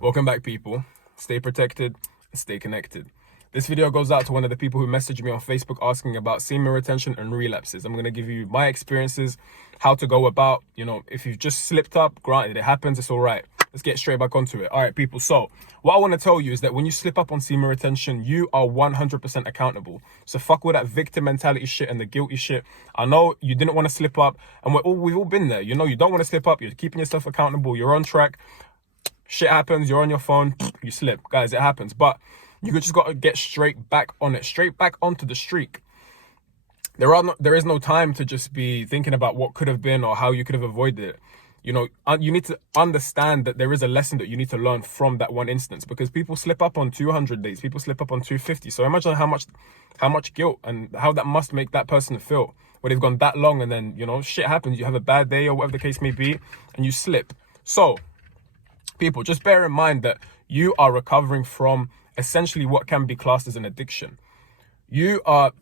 Welcome back, people. Stay protected and stay connected. This video goes out to one of the people who messaged me on Facebook asking about semen retention and relapses. I'm going to give you my experiences, how to go about, if you've just slipped up, granted, it happens, it's all right. Let's get straight back onto it. All right, people. So what I want to tell you is that when you slip up on semen retention, you are 100% accountable. So fuck all that victim mentality shit and the guilty shit. I know you didn't want to slip up, and we've all been there. You don't want to slip up. You're keeping yourself accountable. You're on track. Shit happens, you're on your phone, you slip. Guys, it happens. But you just got to get straight back on it, straight back onto the streak. There is no time to just be thinking about what could have been or how you could have avoided it. You need to understand that there is a lesson that you need to learn from that one instance, because people slip up on 200 days, people slip up on 250. So imagine how much guilt and how that must make that person feel where they've gone that long and then, shit happens. You have a bad day or whatever the case may be and you slip. So people, just bear in mind that you are recovering from essentially what can be classed as an addiction. You are,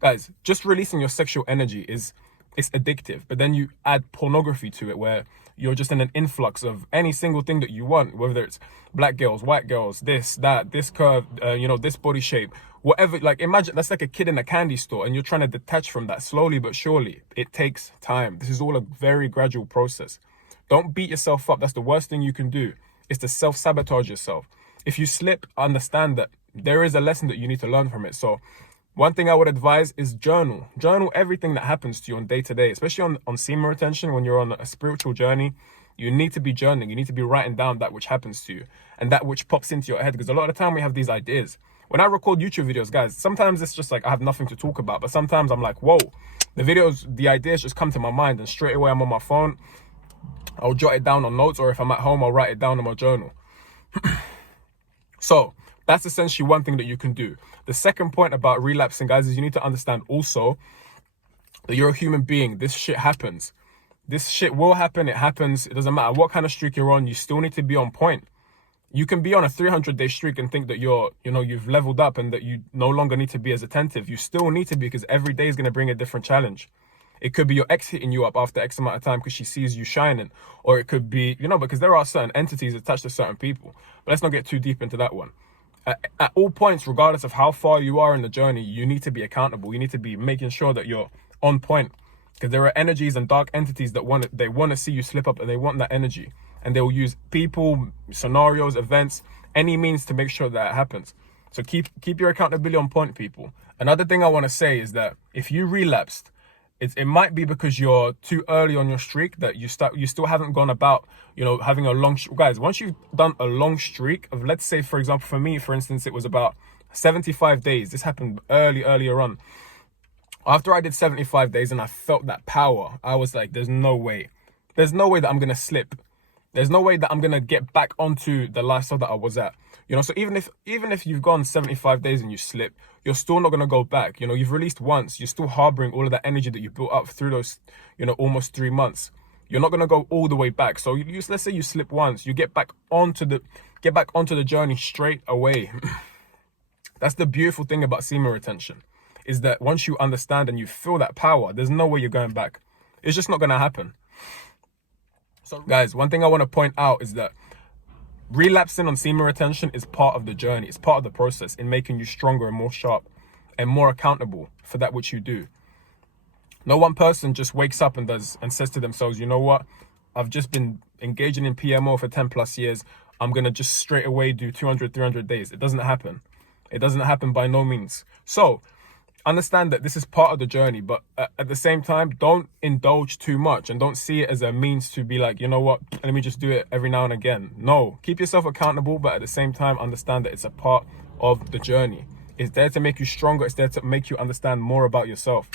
guys, just releasing your sexual energy it's addictive, but then you add pornography to it where you're just in an influx of any single thing that you want, whether it's black girls, white girls, this, that, this curve, this body shape, whatever. Like, imagine that's like a kid in a candy store and you're trying to detach from that slowly but surely. It takes time. This is all a very gradual process. Don't beat yourself up. That's the worst thing you can do, is to self-sabotage yourself. If you slip, understand that there is a lesson that you need to learn from it. So one thing I would advise is journal. Journal everything that happens to you on day to day, especially on semen retention. When you're on a spiritual journey, you need to be journaling. You need to be writing down that which happens to you and that which pops into your head. Because a lot of the time we have these ideas. When I record YouTube videos, guys, sometimes it's just like I have nothing to talk about. But sometimes I'm like, whoa, the ideas just come to my mind and straight away I'm on my phone. I'll jot it down on notes, or if I'm at home, I'll write it down in my journal. So that's essentially one thing that you can do. The second point about relapsing, guys, is you need to understand also that you're a human being. This shit happens. This shit will happen. It happens. It doesn't matter what kind of streak you're on. You still need to be on point. You can be on a 300-day streak and think that you've leveled up and that you no longer need to be as attentive. You still need to be, because every day is going to bring a different challenge. It could be your ex hitting you up after X amount of time because she sees you shining. Or it could be, because there are certain entities attached to certain people. But let's not get too deep into that one. At all points, regardless of how far you are in the journey, you need to be accountable. You need to be making sure that you're on point. Because there are energies and dark entities that want to see you slip up, and they want that energy. And they will use people, scenarios, events, any means to make sure that happens. So keep your accountability on point, people. Another thing I want to say is that if you relapsed, it might be because you're too early on your streak, that you still haven't gone about, having a long, guys, once you've done a long streak of, let's say, for example, for me, for instance, it was about 75 days. This happened earlier on. After I did 75 days and I felt that power, I was like, there's no way that I'm going to slip. There's no way that I'm going to get back onto the lifestyle that I was at. So even if you've gone 75 days and you slip, you're still not going to go back. You've released once. You're still harboring all of that energy that you built up through those, almost 3 months. You're not going to go all the way back. So let's say you slip once, you get back onto the journey straight away. That's the beautiful thing about semen retention, is that once you understand and you feel that power, there's no way you're going back. It's just not going to happen. So guys, one thing I want to point out is that relapsing on semen retention is part of the journey. It's part of the process in making you stronger and more sharp and more accountable for that which you do. No one person just wakes up and says to themselves, you know what? I've just been engaging in PMO for 10 plus years. I'm going to just straight away do 200, 300 days. It doesn't happen. It doesn't happen by no means. So understand that this is part of the journey, but at the same time, don't indulge too much and don't see it as a means to be like, you know what, let me just do it every now and again. No, keep yourself accountable, but at the same time, understand that it's a part of the journey. It's there to make you stronger. It's there to make you understand more about yourself.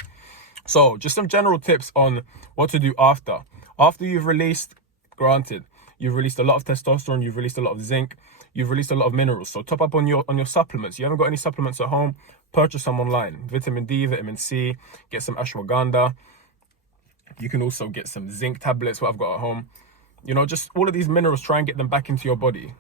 So just some general tips on what to do after. After you've released, granted, you've released a lot of testosterone, you've released a lot of zinc, you've released a lot of minerals. So top up on your supplements. You haven't got any supplements at home, purchase some online. Vitamin D, vitamin C, get some ashwagandha. You can also get some zinc tablets, what I've got at home. Just all of these minerals, try and get them back into your body.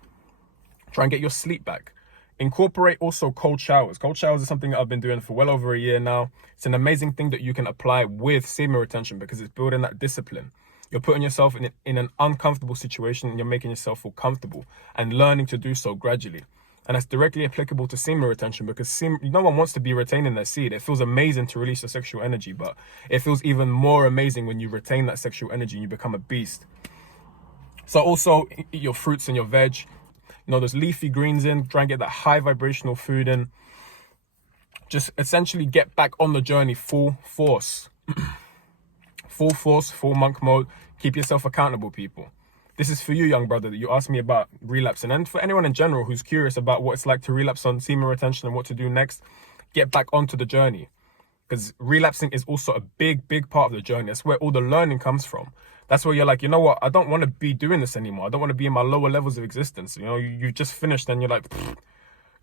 Try and get your sleep back. Incorporate also cold showers. Cold showers is something that I've been doing for well over a year now. It's an amazing thing that you can apply with semen retention because it's building that discipline. You're putting yourself in an uncomfortable situation, and you're making yourself feel comfortable and learning to do so gradually. And that's directly applicable to semen retention, because no one wants to be retaining their seed. It feels amazing to release your sexual energy, but it feels even more amazing when you retain that sexual energy and you become a beast. So also eat your fruits and your veg. Those leafy greens in. Try and get that high vibrational food in. Just essentially get back on the journey full force. Full force, full monk mode. Keep yourself accountable, people. This is for you, young brother, that you asked me about relapsing. And for anyone in general who's curious about what it's like to relapse on semen retention and what to do next, get back onto the journey. Because relapsing is also a big, big part of the journey. That's where all the learning comes from. That's where you're like, you know what? I don't want to be doing this anymore. I don't want to be in my lower levels of existence. You've just finished and you're like,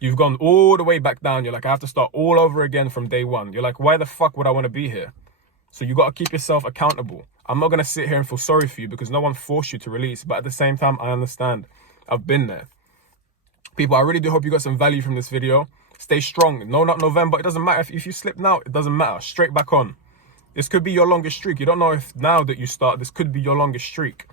you've gone all the way back down. You're like, I have to start all over again from day one. You're like, why the fuck would I want to be here? So you got to keep yourself accountable. I'm not going to sit here and feel sorry for you because no one forced you to release. But at the same time, I understand. I've been there. People, I really do hope you got some value from this video. Stay strong. No, not November. It doesn't matter. If you slip now, it doesn't matter. Straight back on. This could be your longest streak. You don't know if now that you start, this could be your longest streak.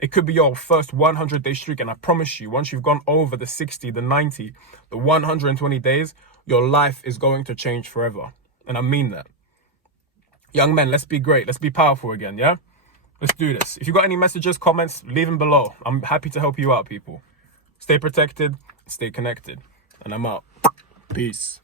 It could be your first 100-day streak. And I promise you, once you've gone over the 60, the 90, the 120 days, your life is going to change forever. And I mean that. Young men, let's be great. Let's be powerful again, yeah? Let's do this. If you got any messages, comments, leave them below. I'm happy to help you out, people. Stay protected, stay connected. And I'm out. Peace.